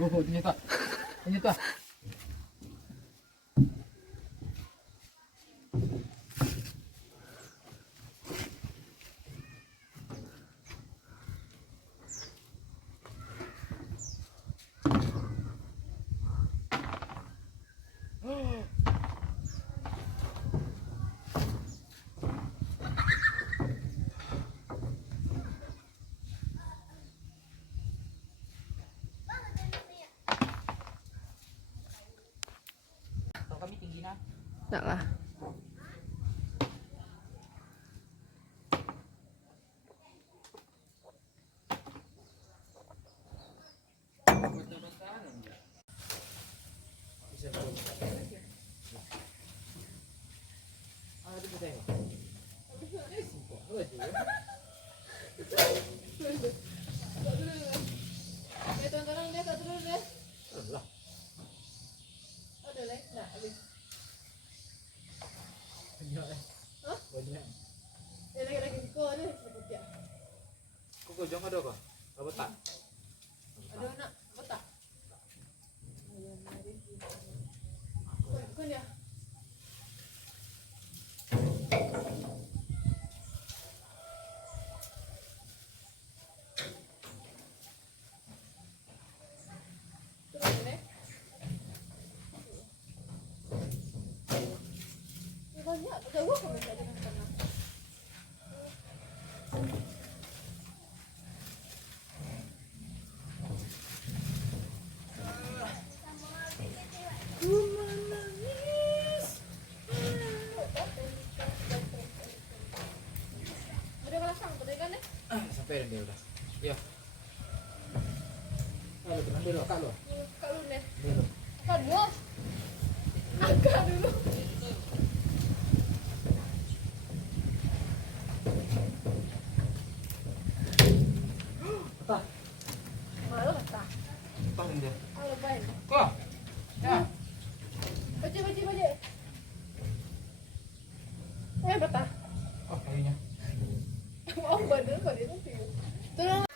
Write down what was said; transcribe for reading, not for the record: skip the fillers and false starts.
Oh, ternyata. Ternyata. Kami tinggi na. Enggak lah. Kok jong ada kok? Apa tak? Ada nak kotak. Kan ya. Terus ini. Ya banyak, jauh kok bisa dengan sana. Sampai dia udah. Ya. Kalau tenang dulu, Kak lo. Kak lu nih. Dulu. Kak dulu. Kak dulu. Apa? Malu kata. Tahu dia. Kalau baik. Kok? Ya. Baca. Betah. Oh, kayaknya. Oh, badan itu. Tolong